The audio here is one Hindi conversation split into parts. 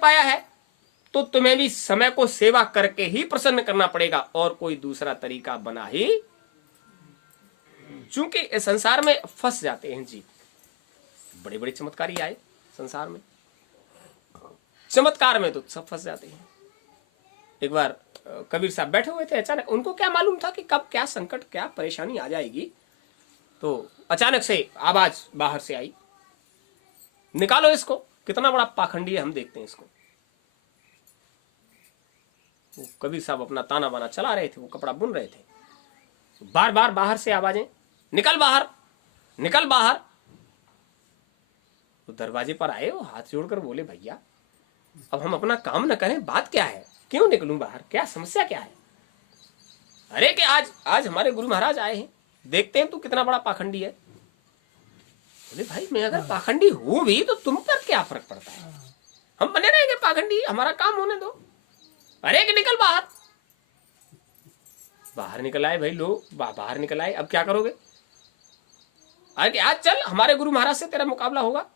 पाया है तो तुम्हें भी समय को सेवा करके ही प्रसन्न करना पड़ेगा, और कोई दूसरा तरीका बना ही, चूंकि संसार में फंस जाते हैं जी। बड़े बड़े चमत्कारी आए संसार में, चमत्कार में तो सब फंस जाते हैं। एक बार कबीर साहब बैठे हुए थे, अचानक उनको क्या मालूम था कि कब क्या संकट क्या परेशानी आ जाएगी, तो अचानक से आवाज बाहर से आई, निकालो इसको, कितना बड़ा पाखंडी है, हम देखते हैं इसको। वो कबीर साहब अपना ताना बाना चला रहे थे, वो कपड़ा बुन रहे थे, बार बार बाहर से आवाजें, निकल बाहर निकल बाहर। तो दरवाजे पर आए, वो हाथ जोड़कर बोले, भैया अब हम अपना काम न करें, बात क्या है, क्यों निकलूं बाहर, क्या समस्या क्या है? अरे कि आज हमारे गुरु महाराज आए हैं, देखते हैं तू कितना बड़ा पाखंडी है। बोले भाई मैं अगर पाखंडी हूं भी तो तुम पर क्या फर्क पड़ता है, हम बने रहेंगे पाखंडी, हमारा काम होने दो। अरे कि निकल बाहर। बाहर निकल आए भाई लोग, बाहर निकल आए, अब क्या करोगे? अरे आज चल हमारे गुरु महाराज से तेरा मुकाबला होगा।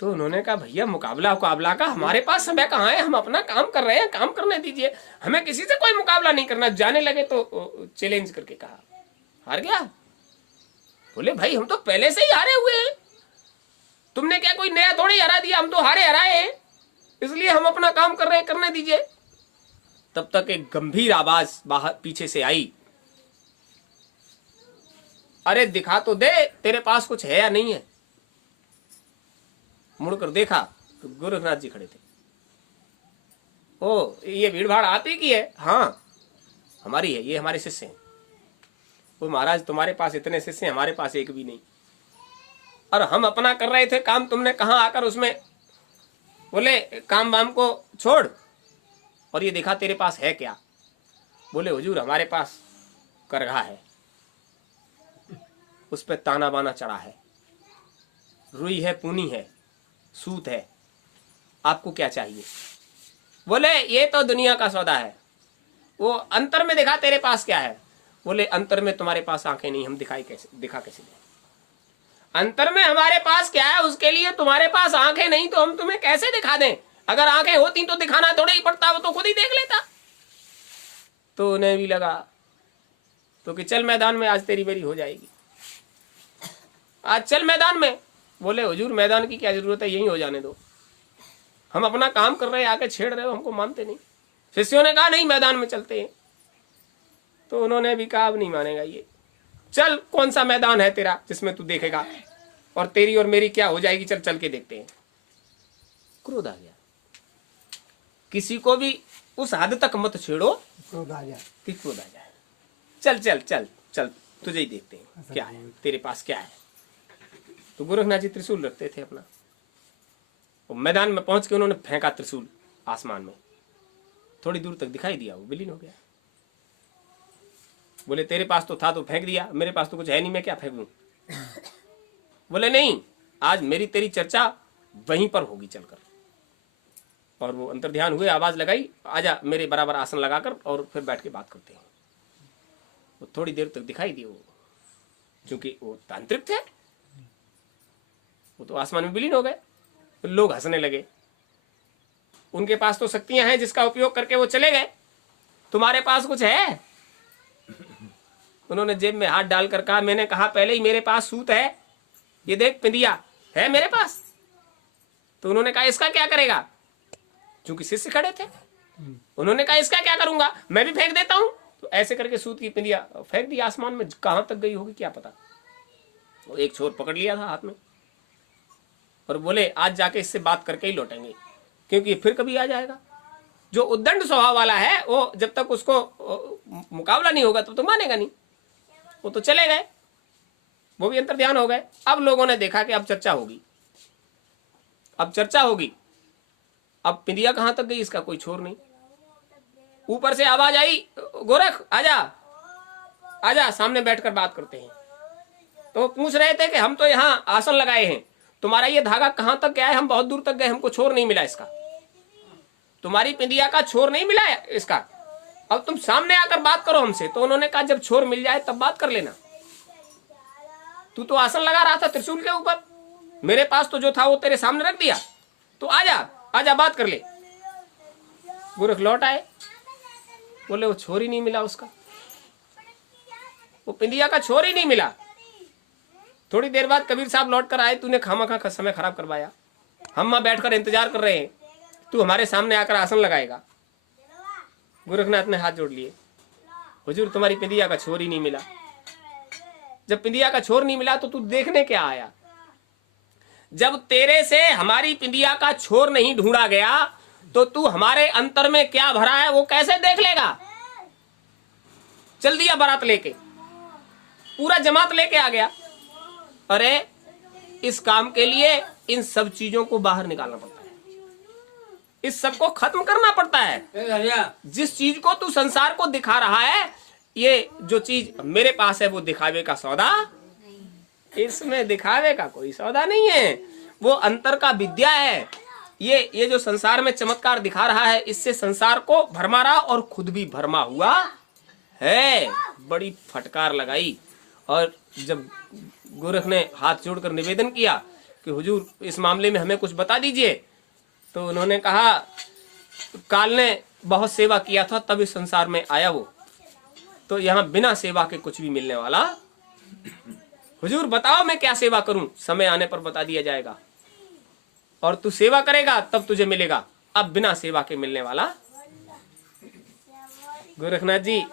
तो उन्होंने कहा भैया मुकाबला का हमारे पास समय कहाँ है, हम अपना काम कर रहे हैं, काम करने दीजिए, हमें किसी से कोई मुकाबला नहीं करना। जाने लगे तो चैलेंज करके कहा, हार गया? बोले भाई हम तो पहले से ही हारे हुए हैं, तुमने क्या कोई नया थोड़ी हरा दिया, हम तो हराए हैं, इसलिए हम अपना काम कर रहे हैं, करने दीजिए। तब तक एक गंभीर आवाज बाहर पीछे से आई, अरे दिखा तो दे तेरे पास कुछ है या नहीं है। मुड़कर देखा तो गोरखनाथ जी खड़े थे। ओ ये भीड़ भाड़ आप ही की है? हाँ हमारी है, ये हमारे शिष्य हैं। वो महाराज तुम्हारे पास इतने शिष्य हैं, हमारे पास एक भी नहीं, और हम अपना कर रहे थे काम, तुमने कहाँ आकर उसमें बोले काम वाम को छोड़, और ये देखा तेरे पास है क्या? बोले हुजूर हमारे पास करघा है, उस पर ताना बाना चढ़ा है, रुई है, पूनी है, सूत है, आपको क्या चाहिए? बोले ये तो दुनिया का सौदा है। वो अंतर में दिखा तेरे पास क्या है? बोले अंतर में तुम्हारे पास आंखें नहीं, हम दिखा कैसे दें? अंतर में हमारे पास क्या है, उसके लिए तुम्हारे पास आंखें नहीं तो हम तुम्हें कैसे दिखा दें? अगर आंखें होती तो दिखाना थोड़ा ही पड़ता, वो तो खुद ही देख लेता। तो उन्हें भी लगा तो कि चल मैदान में, आज तेरी बेरी हो जाएगी, आज चल मैदान में। बोले हुजूर मैदान की क्या जरूरत है, यही हो जाने दो, हम अपना काम कर रहे हैं, आके छेड़ रहे हो, हमको मानते नहीं। शिष्यों ने कहा नहीं मैदान में चलते हैं। तो उन्होंने भी कहा अब नहीं मानेगा ये, चल कौन सा मैदान है तेरा जिसमें तू देखेगा, और तेरी और मेरी क्या हो जाएगी, चल चल के देखते हैं। क्रोध आ गया, किसी को भी उस हद तक मत छेड़ो क्रोध आ जाए कि क्रोध आ जाए। चल चल चल चल तुझे ही देखते हैं क्या है, तेरे पास क्या है। तो गोरखनाथ जी त्रिशूल रखते थे अपना, और मैदान में पहुंच के उन्होंने फेंका त्रिशूल आसमान में, थोड़ी दूर तक दिखाई दिया, वो विलीन हो गया। बोले तेरे पास तो था तो फेंक दिया, मेरे पास तो कुछ है नहीं, मैं क्या फेंकूं? बोले नहीं, आज मेरी तेरी चर्चा वहीं पर होगी चलकर। और वो अंतर्ध्यान हुए, आवाज लगाई, आजा मेरे बराबर आसन लगाकर, और फिर बैठ के बात करते हैं। वो थोड़ी देर तक दिखाई दी, वो क्योंकि वो तांत्रिक थे, वो तो आसमान में विलीन हो गए। लोग हंसने लगे, उनके पास तो शक्तियां हैं जिसका उपयोग करके वो चले गए, तुम्हारे पास कुछ है? उन्होंने जेब में हाथ डालकर कहा, मैंने कहा पहले ही मेरे पास सूत है, ये देख पिंदिया है मेरे पास। तो उन्होंने कहा इसका क्या करेगा, क्योंकि शिष्य खड़े थे। उन्होंने कहा इसका क्या करूंगा, मैं भी फेंक देता हूं। तो ऐसे करके सूत की पिंदिया फेंक दी आसमान में, कहां तक गई होगी क्या पता। वो एक छोर पकड़ लिया था हाथ में, और बोले आज जाके इससे बात करके ही लौटेंगे, क्योंकि फिर कभी आ जाएगा। जो उद्दंड स्वभाव वाला है वो जब तक उसको मुकाबला नहीं होगा तब तो मानेगा नहीं। वो तो चले गए, वो भी अंतर्ध्यान हो गए। अब लोगों ने देखा कि अब चर्चा होगी, अब चर्चा होगी। अब पिंदिया कहां तक गई इसका कोई छोर नहीं। ऊपर से आवाज आई, गोरख आजा आजा, सामने बैठकर बात करते हैं। तो पूछ रहे थे कि हम तो यहाँ आसन लगाए हैं, तुम्हारा ये धागा कहां तक गया है? हम बहुत दूर तक गए, हमको छोर नहीं मिला इसका, तुम्हारी पिंदिया का छोर नहीं मिला है इसका, अब तुम सामने आकर बात करो हमसे। तो उन्होंने कहा जब छोर मिल जाए तब बात कर लेना, तू तो आसन लगा रहा था त्रिशूल के ऊपर, मेरे पास तो जो था वो तेरे सामने रख दिया, तो आजा आजा बात कर ले। गोरख लौट आए, बोले वो छोर ही नहीं मिला उसका, वो पिंदिया का छोर ही नहीं मिला। थोड़ी देर बाद कबीर साहब लौट कर आए, तूने खामखा समय खराब करवाया, हम वहां बैठकर इंतजार कर रहे हैं, तू हमारे सामने आकर आसन लगाएगा। गोरखनाथ ने हाथ जोड़ लिए, हुजूर तुम्हारी पिंदिया का छोर ही नहीं मिला। जब पिंदिया का छोर नहीं मिला तो तू देखने क्या आया? जब तेरे से हमारी पिंदिया का छोर नहीं ढूंढा गया तो तू हमारे अंतर में क्या भरा है वो कैसे देख लेगा? चल दिया बारात लेके, पूरा जमात लेके आ गया। अरे इस काम के लिए इन सब चीजों को बाहर निकालना पड़ता है, इस सब को खत्म करना पड़ता है। जिस चीज को तू संसार को दिखा रहा है, ये जो चीज मेरे पास है वो दिखावे का सौदा, इसमें दिखावे का कोई सौदा नहीं है, वो अंतर का विद्या है। ये जो संसार में चमत्कार दिखा रहा है, इससे संसार को भरमा रहा और खुद भी भरमा हुआ है। बड़ी फटकार लगाई। और जब गोरख ने हाथ जोड़कर निवेदन किया कि हुजूर इस मामले में हमें कुछ बता दीजिए, तो उन्होंने कहा काल ने बहुत सेवा किया था तब इस संसार में आया वो, तो यहाँ बिना सेवा के कुछ भी मिलने वाला। हुजूर बताओ मैं क्या सेवा करूं? समय आने पर बता दिया जाएगा, और तू सेवा करेगा तब तुझे मिलेगा, अब बिना सेवा के मिलने वाला। गोरखनाथ जी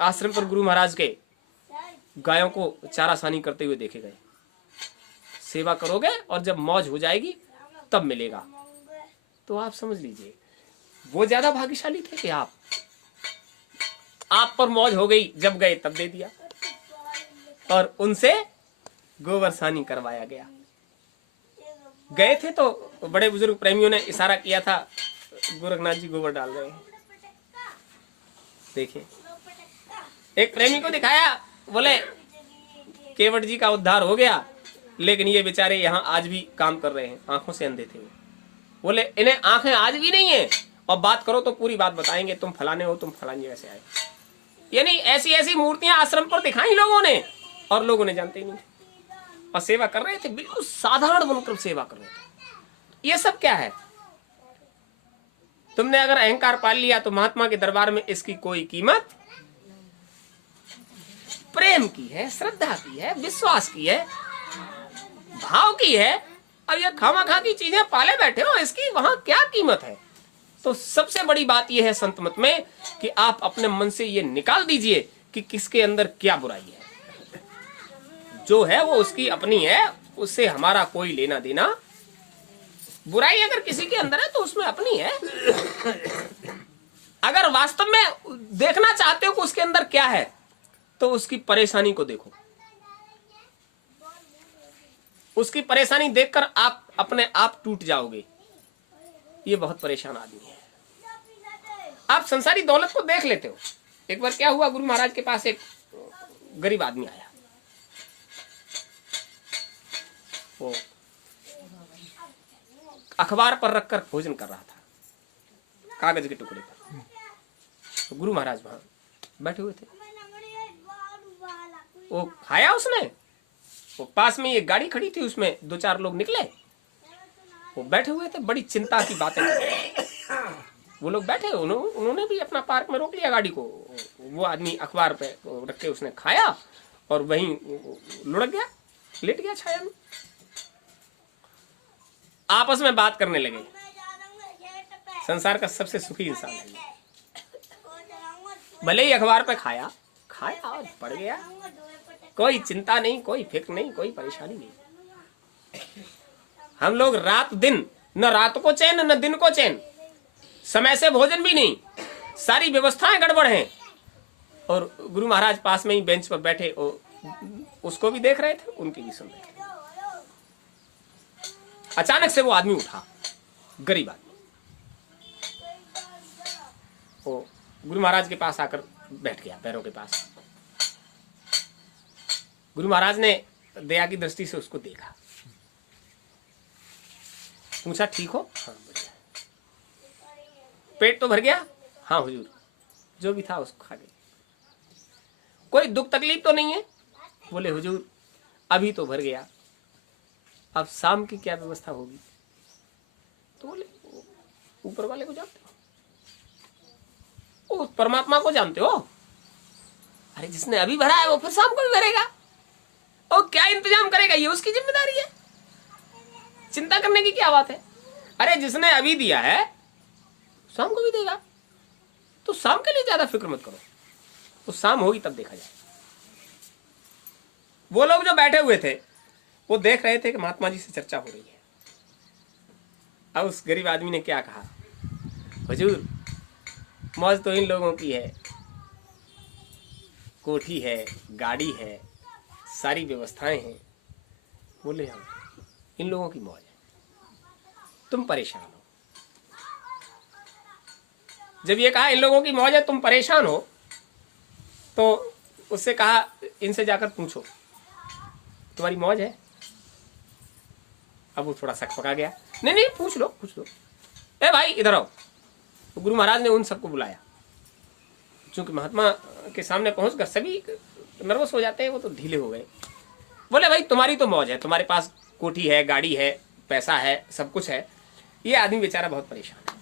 आश्रम पर गुरु महाराज के गायों को चारा सानी करते हुए देखे गए। सेवा करोगे और जब मौज हो जाएगी तब मिलेगा। तो आप समझ लीजिए वो ज्यादा भाग्यशाली थे कि आप पर मौज हो गई, जब गए तब दे दिया, और उनसे गोबर सानी करवाया गया। गए थे तो बड़े बुजुर्ग प्रेमियों ने इशारा किया था, गोरखनाथ जी गोबर डाल रहे हैं। देखिए एक प्रेमी को दिखाया, बोले केवट जी का उद्धार हो गया, लेकिन ये बेचारे यहाँ आज भी काम कर रहे हैं, आंखों से अंधे थे वो। बोले इन्हें आंखें आज भी नहीं है, और बात करो तो पूरी बात बताएंगे, तुम फलाने हो, तुम फलानी जगह से आए। यानी ऐसी ऐसी मूर्तियां आश्रम पर दिखाई लोगों ने, और लोगों ने जानते ही नहीं, और सेवा कर रहे थे, बिल्कुल साधारण बनकर सेवा कर रहे थे। ये सब क्या है? तुमने अगर अहंकार पाल लिया तो महात्मा के दरबार में इसकी कोई कीमत, प्रेम की है, श्रद्धा की है, विश्वास की है, भाव की है। और ये खामाखा की चीजें पाले बैठे हो, इसकी वहां क्या कीमत है? तो सबसे बड़ी बात यह है संत मत में कि आप अपने मन से ये निकाल दीजिए कि किसके अंदर क्या बुराई है। जो है वो उसकी अपनी है, उससे हमारा कोई लेना देना। बुराई अगर किसी के अंदर है तो उसमें अपनी है। अगर वास्तव में देखना चाहते हो कि उसके अंदर क्या है, तो उसकी परेशानी को देखो। उसकी परेशानी देखकर आप अपने आप टूट जाओगे। ये बहुत परेशान आदमी है। आप संसारी दौलत को देख लेते हो। एक बार क्या हुआ, गुरु महाराज के पास एक गरीब आदमी आया। वो अखबार पर रखकर भोजन कर रहा था, कागज के टुकड़े पर। तो गुरु महाराज वहां बैठे हुए थे। वो खाया उसने, वो पास में ये गाड़ी खड़ी थी, उसमें दो चार लोग निकले, वो बैठे हुए थे, बड़ी चिंता की बातें कर रहे थे। वो लोग बैठे, उन्होंने भी अपना पार्क में रोक लिया गाड़ी को। वो आदमी अखबार पे रख के उसने खाया और वहीं लुढ़क गया, लेट गया छाया में। आपस में बात करने लगे। संसार का सबसे सुखी इंसान है। भले ही अखबार पे खाया और पड़ गया, कोई चिंता नहीं, कोई फिक्र नहीं, कोई परेशानी नहीं। हम लोग रात दिन, न रात को चैन न दिन को चैन, समय से भोजन भी नहीं, सारी व्यवस्थाएं गड़बड़ हैं। और गुरु महाराज पास में ही बेंच पर बैठे, उसको भी देख रहे थे, उनकी भी सुन रहे थे। अचानक से वो आदमी उठा, गरीब आदमी, वो गुरु महाराज के पास आकर बैठ गया, पैरों के पास। गुरु महाराज ने दया की दृष्टि से उसको देखा, पूछा ठीक हो? हाँ बढ़िया। पेट तो भर गया? हाँ हुजूर, जो भी था उसको खा गए। कोई दुख तकलीफ तो नहीं है? बोले हुजूर अभी तो भर गया, अब शाम की क्या व्यवस्था होगी? तो बोले ऊपर वाले को जानते हो, उस परमात्मा को जानते हो? अरे जिसने अभी भरा है वो फिर शाम को भी भरेगा, और क्या इंतजाम करेगा ये उसकी जिम्मेदारी है, चिंता करने की क्या बात है? अरे जिसने अभी दिया है शाम को भी देगा, तो शाम के लिए ज्यादा फिक्र मत करो, तो शाम होगी तब देखा जाए। वो लोग जो बैठे हुए थे वो देख रहे थे कि महात्मा जी से चर्चा हो रही है। अब उस गरीब आदमी ने क्या कहा, हुजूर मौज तो इन लोगों की है, कोठी है, गाड़ी है, सारी व्यवस्थाएं हैं। बोले हम इन लोगों की मौज है, तुम परेशान हो। जब ये कहा इन लोगों की मौज है तुम परेशान हो, तो उससे कहा इनसे जाकर पूछो तुम्हारी मौज है? अब वो थोड़ा सक पका गया, नहीं नहीं पूछ लो पूछ लो, ए भाई इधर आओ। तो गुरु महाराज ने उन सबको बुलाया, क्योंकि महात्मा के सामने पहुंचकर सभी नर्वस हो जाते हैं, वो तो ढीले हो गए। बोले भाई तुम्हारी तो मौज है, तुम्हारे पास कोठी है, गाड़ी है, पैसा है, सब कुछ है, ये आदमी बेचारा बहुत परेशान है।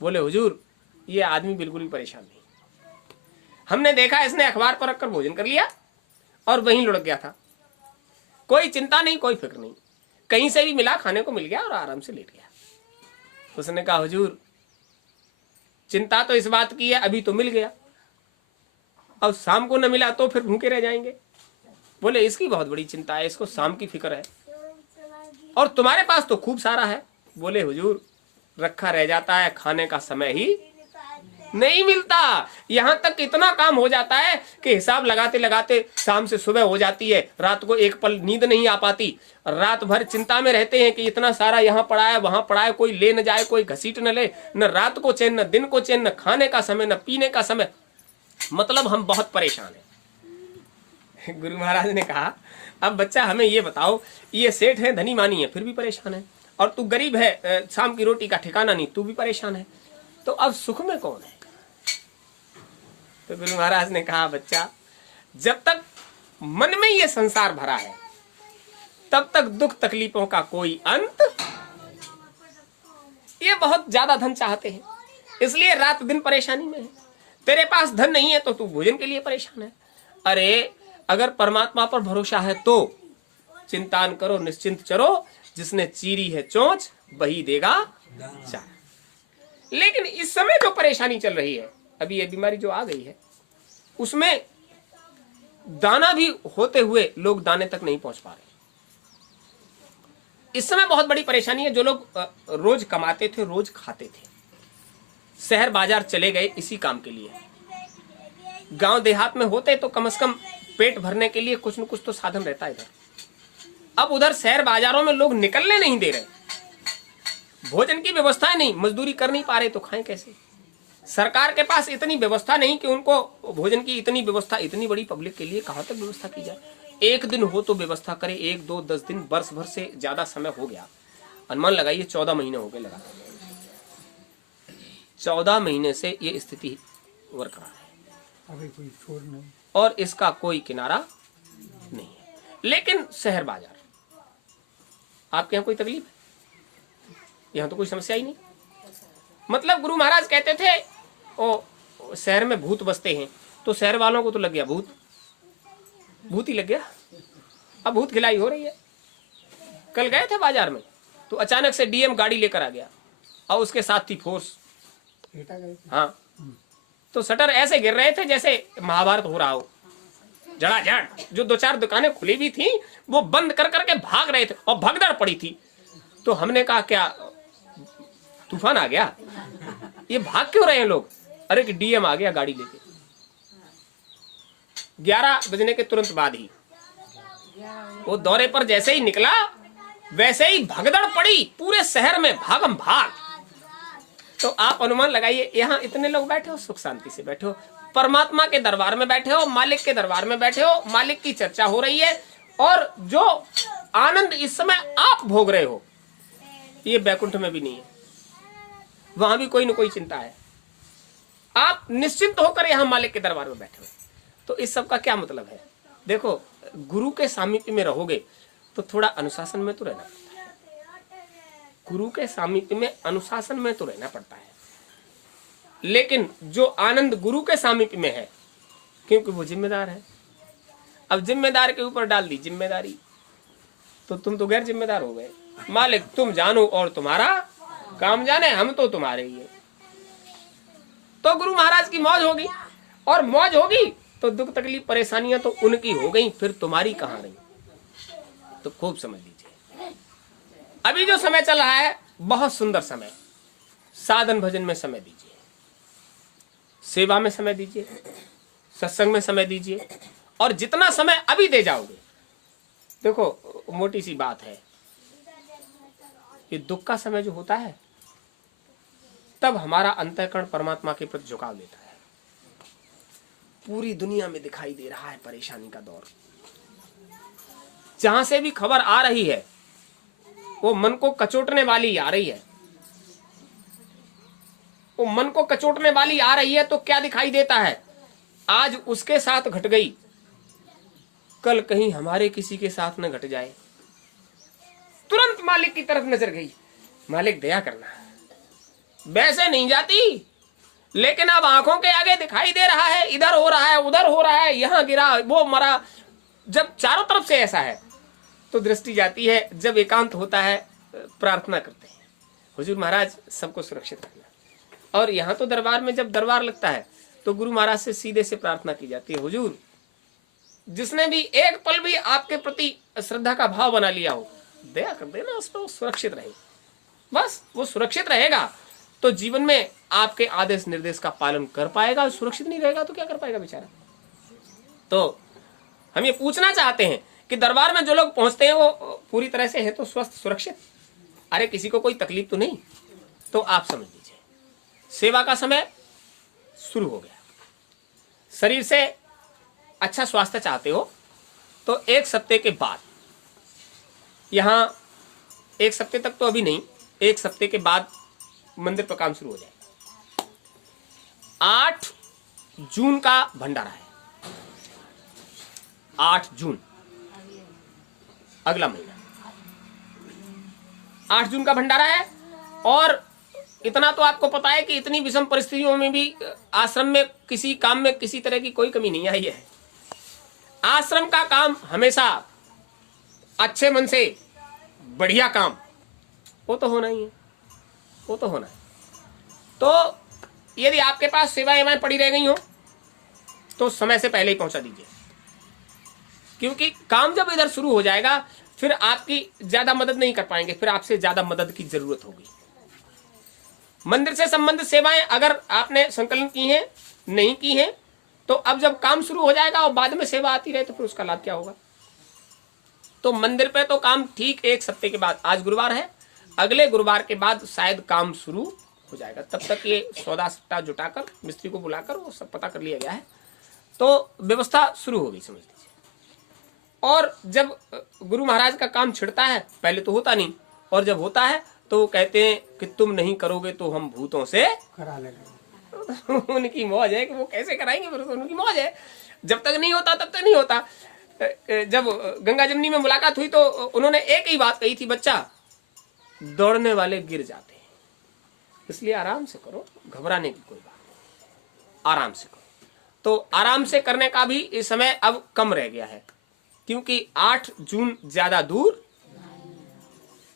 बोले हुजूर ये आदमी बिल्कुल भी परेशान नहीं, हमने देखा इसने अखबार पर रखकर भोजन कर लिया और वहीं लुढ़क गया था, कोई चिंता नहीं, कोई फिक्र नहीं, कहीं से भी मिला खाने को मिल गया और आराम से लेट गया। उसने कहा हुजूर चिंता तो इस बात की है अभी तो मिल गया, अब शाम को न मिला तो फिर भूखे रह जाएंगे। बोले इसकी बहुत बड़ी चिंता है, इसको शाम की फिक्र है, और तुम्हारे पास तो खूब सारा है। बोले हुजूर रखा रह जाता है, खाने का समय ही नहीं मिलता, यहां तक इतना काम हो जाता है कि हिसाब लगाते लगाते शाम से सुबह हो जाती है, रात को एक पल नींद नहीं आ पाती, रात भर चिंता में रहते हैं कि इतना सारा यहाँ पड़ा है वहां पड़ा है, कोई ले न जाए, कोई घसीट न ले, न रात को चैन, न दिन को चैन, न खाने का समय, न पीने का समय, मतलब हम बहुत परेशान हैं। गुरु महाराज ने कहा अब बच्चा हमें ये बताओ, ये सेठ है, धनी मानी है, फिर भी परेशान है, और तू गरीब है, शाम की रोटी का ठिकाना नहीं, तू भी परेशान है, तो अब सुख में कौन है? तो गुरु महाराज ने कहा बच्चा जब तक मन में ये संसार भरा है तब तक दुख तकलीफों का कोई अंत। ये बहुत ज्यादा धन चाहते हैं, इसलिए रात दिन परेशानी में है। तेरे पास धन नहीं है तो तू भोजन के लिए परेशान है। अरे अगर परमात्मा पर भरोसा है तो चिंता न करो, निश्चिंत चरो, जिसने चीरी है चोंच वही देगा चार। लेकिन इस समय जो परेशानी चल रही है, अभी ये बीमारी जो आ गई है, उसमें दाना भी होते हुए लोग दाने तक नहीं पहुंच पा रहे। इस समय बहुत बड़ी परेशानी है। जो लोग रोज कमाते थे, रोज खाते थे, शहर बाजार चले गए इसी काम के लिए। गांव देहात में होते तो कम से कम पेट भरने के लिए कुछ न कुछ तो साधन रहता है इधर। अब उधर शहर बाजारों में लोग निकलने नहीं दे रहे, भोजन की व्यवस्था नहीं, मजदूरी कर नहीं पा रहे तो खाएं कैसे? सरकार के पास इतनी व्यवस्था नहीं कि उनको भोजन की इतनी व्यवस्था, इतनी बड़ी पब्लिक के लिए कहां तक व्यवस्था की जाए। एक दिन हो तो व्यवस्था करे, 1 2 10 दिन, वर्ष भर से ज्यादा समय हो गया, अनुमान लगाइए 14 महीने हो गए लगा, 14 महीने से ये स्थिति बरकरार है, अभी कोई छोड़ नहीं, और इसका कोई किनारा नहीं है। लेकिन शहर बाजार, आपके यहाँ कोई तकलीफ है? यहाँ तो कोई समस्या ही नहीं। मतलब गुरु महाराज कहते थे ओ शहर में भूत बसते हैं, तो शहर वालों को तो लग गया भूत, भूत ही लग गया, अब भूत खिलाई हो रही है। कल गए थे बाजार में तो अचानक से डीएम गाड़ी लेकर आ गया और उसके साथ थी फोर्स। हाँ, तो शटर ऐसे गिर रहे थे जैसे महाभारत हो रहा हो, जड़ाजड़। जो 2-4 दुकानें खुली भी थी वो बंद कर करके भाग रहे थे और भगदड़ पड़ी थी। तो हमने कहा क्या तूफान आ गया, ये भाग क्यों रहे हैं लोग? अरे कि डीएम आ गया गाड़ी लेके। 11 बजने के तुरंत बाद ही वो दौरे पर जैसे ही निकला वैसे ही भगदड़ पड़ी पूरे शहर में, भागम भाग। तो आप अनुमान लगाइए, यहाँ इतने लोग बैठे हो, सुख शांति से बैठे हो, परमात्मा के दरबार में बैठे हो, मालिक के दरबार में बैठे हो, मालिक की चर्चा हो रही है, और जो आनंद इस समय आप भोग रहे हो ये बैकुंठ में भी नहीं है, वहां भी कोई न कोई चिंता है। आप निश्चिंत होकर यहां मालिक के दरबार में बैठे हो। तो इस सब का क्या मतलब है? देखो, गुरु के सामीप्य में रहोगे तो थोड़ा अनुशासन में तो रहना पड़ता है। गुरु के सामीप्य में अनुशासन में तो रहना पड़ता है, लेकिन जो आनंद गुरु के सामीप्य में है, क्योंकि वो जिम्मेदार है। अब जिम्मेदार के ऊपर डाल दी जिम्मेदारी, तो तुम तो गैर जिम्मेदार हो गए। मालिक तुम जानो और तुम्हारा काम जाने, हम तो तुम्हारे ही है। तो गुरु महाराज की मौज होगी, और मौज होगी तो दुख तकलीफ परेशानियां तो उनकी हो गई, फिर तुम्हारी कहां रही। तो खूब समझ लीजिए, अभी जो समय चल रहा है बहुत सुंदर समय। साधन भजन में समय दीजिए, सेवा में समय दीजिए, सत्संग में समय दीजिए, और जितना समय अभी दे जाओगे, देखो मोटी सी बात है, ये दुख का समय जो होता है तब हमारा अंतःकरण परमात्मा के प्रति झुकाव लेता है। पूरी दुनिया में दिखाई दे रहा है परेशानी का दौर, जहां से भी खबर आ रही है वो मन को कचोटने वाली आ रही है। वो मन को कचोटने वाली आ रही है तो क्या दिखाई देता है, आज उसके साथ घट गई, कल कहीं हमारे किसी के साथ न घट जाए। तुरंत मालिक की तरफ नजर गई, मालिक दया करना। वैसे नहीं जाती, लेकिन अब आंखों के आगे दिखाई दे रहा है, इधर हो रहा है, उधर हो रहा है, यहां गिरा, वो मरा। जब चारों तरफ से ऐसा है तो दृष्टि जाती है। जब एकांत होता है प्रार्थना करते हैं, हुजूर महाराज सबको सुरक्षित रखना। और यहाँ तो दरबार में जब दरबार लगता है तो गुरु महाराज से सीधे से प्रार्थना की जाती है, हुजूर जिसने भी एक पल भी आपके प्रति श्रद्धा का भाव बना लिया हो, दया कर देना उस पर, वो सुरक्षित रहे। बस वो सुरक्षित रहेगा तो जीवन में आपके आदेश निर्देश का पालन कर पाएगा। सुरक्षित नहीं रहेगा तो क्या कर पाएगा बेचारा। तो हम ये पूछना चाहते हैं कि दरबार में जो लोग पहुंचते हैं वो पूरी तरह से है तो स्वस्थ सुरक्षित, अरे किसी को कोई तकलीफ तो नहीं। तो आप समझ लीजिए सेवा का समय शुरू हो गया। शरीर से अच्छा स्वास्थ्य चाहते हो तो एक सप्ताह के बाद, यहां एक सप्ताह तक तो अभी नहीं, एक सप्ताह के बाद मंदिर पर काम शुरू हो जाएगा। 8 जून का भंडारा है, 8 जून अगला महीना 8 जून का भंडारा है। और इतना तो आपको पता है कि इतनी विषम परिस्थितियों में भी आश्रम में किसी काम में किसी तरह की कोई कमी नहीं आई है। आश्रम का काम हमेशा अच्छे मन से बढ़िया काम, वो तो होना ही है, वो तो होना है। तो यदि आपके पास सेवाएं पड़ी रह गई हो तो समय से पहले ही पहुंचा दीजिए, क्योंकि काम जब इधर शुरू हो जाएगा फिर आपकी ज्यादा मदद नहीं कर पाएंगे, फिर आपसे ज्यादा मदद की जरूरत होगी। मंदिर से संबंधित सेवाएं अगर आपने संकलन की हैं, नहीं की हैं, तो अब जब काम शुरू हो जाएगा और बाद में सेवा आती रहे तो फिर उसका लाभ क्या होगा। तो मंदिर पे तो काम ठीक एक सप्ताह के बाद, आज गुरुवार है, अगले गुरुवार के बाद शायद काम शुरू हो जाएगा। तब तक ये सौदा सट्टा जुटाकर मिस्त्री को बुलाकर वो सब पता कर लिया गया है, तो व्यवस्था शुरू हो गई समझ लीजिए। और जब गुरु महाराज का काम छिड़ता है, पहले तो होता नहीं, और जब होता है तो वो कहते हैं कि तुम नहीं करोगे तो हम भूतों से करा लेंगे। उनकी मौज है कि वो कैसे कराएंगे, फिर उनकी मौज है। जब तक नहीं होता तब तक नहीं होता। जब गंगा जमुनी में मुलाकात हुई तो उन्होंने एक ही बात कही थी, बच्चा दौड़ने वाले गिर जाते हैं, इसलिए आराम से करो, घबराने की कोई बात नहीं, आराम से करो। तो आराम से करने का भी इस समय अब कम रह गया है, क्योंकि 8 जून ज्यादा दूर,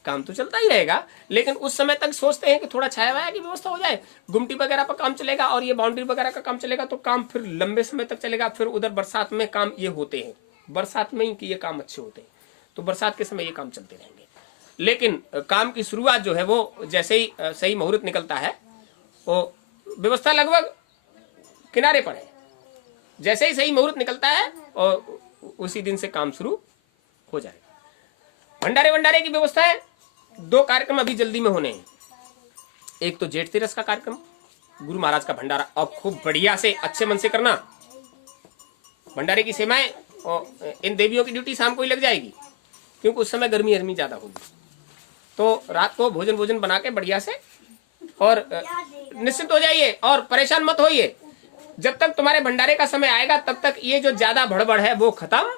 काम तो चलता ही रहेगा, लेकिन उस समय तक सोचते हैं कि थोड़ा छाया वाया की व्यवस्था हो जाए, गुमटी वगैरह पर काम चलेगा और ये बाउंड्री वगैरह का काम चलेगा, तो काम फिर लंबे समय तक चलेगा। फिर उधर बरसात में काम ये होते हैं, बरसात में ही कि ये काम अच्छे होते हैं, तो बरसात के समय ये काम चलते रहेंगे। लेकिन काम की शुरुआत जो है वो जैसे ही सही मुहूर्त निकलता है, वो व्यवस्था लगभग किनारे पर है, जैसे ही सही मुहूर्त निकलता है और उसी दिन से काम शुरू हो जाएगा। भंडारे की व्यवस्था है, 2 कार्यक्रम अभी जल्दी में होने हैं। एक तो जेठ तेरस का कार्यक्रम, गुरु महाराज का भंडारा, और खूब बढ़िया से अच्छे मन से करना। भंडारे की सेवाएं और इन देवियों की ड्यूटी शाम को ही लग जाएगी, क्योंकि उस समय गर्मी ज्यादा होगी। तो रात को भोजन बना के बढ़िया से और निश्चिंत हो जाइए और परेशान मत होइए। जब तक तुम्हारे भंडारे का समय आएगा तब तक ये जो ज्यादा भड़बड़ है वो खत्म।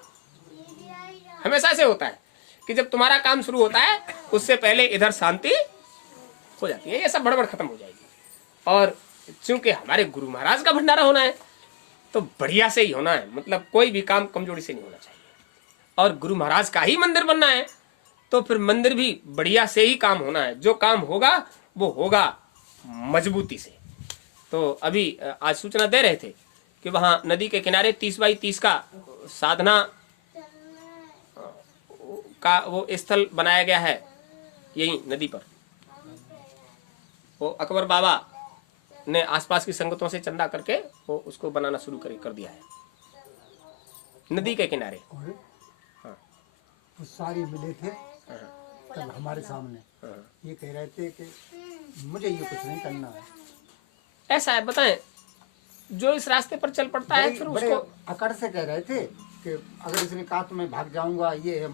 हमेशा से होता है कि जब तुम्हारा काम शुरू होता है उससे पहले इधर शांति हो जाती है, ये सब बड़बड़ खत्म हो जाएगी। और चूंकि हमारे गुरु महाराज का भंडारा होना है तो बढ़िया से ही होना है, मतलब कोई भी काम कमजोरी से नहीं होना चाहिए। और गुरु महाराज का ही मंदिर बनना है तो फिर मंदिर भी बढ़िया से ही काम होना है। जो काम होगा वो होगा मजबूती से। तो अभी आज सूचना दे रहे थे कि वहां नदी के किनारे 30x30 का साधना का वो स्थल बनाया गया है यही नदी पर। वो अकबर बाबा ने आसपास की संगतों से चंदा करके वो उसको बनाना शुरू कर दिया है नदी के किनारे। और हाँ। वो सारे मिले थे हाँ। तब हमारे सामने हाँ। ये कह रहे थे कि मुझे ये कुछ नहीं करना है। ऐसा है, बताएं, जो इस रास्ते पर चल पड़ता है फिर बड़े उसको अकड़ से कह रहे थे कि अगर इसने कहा तो मैं भाग जाऊंगा, ये है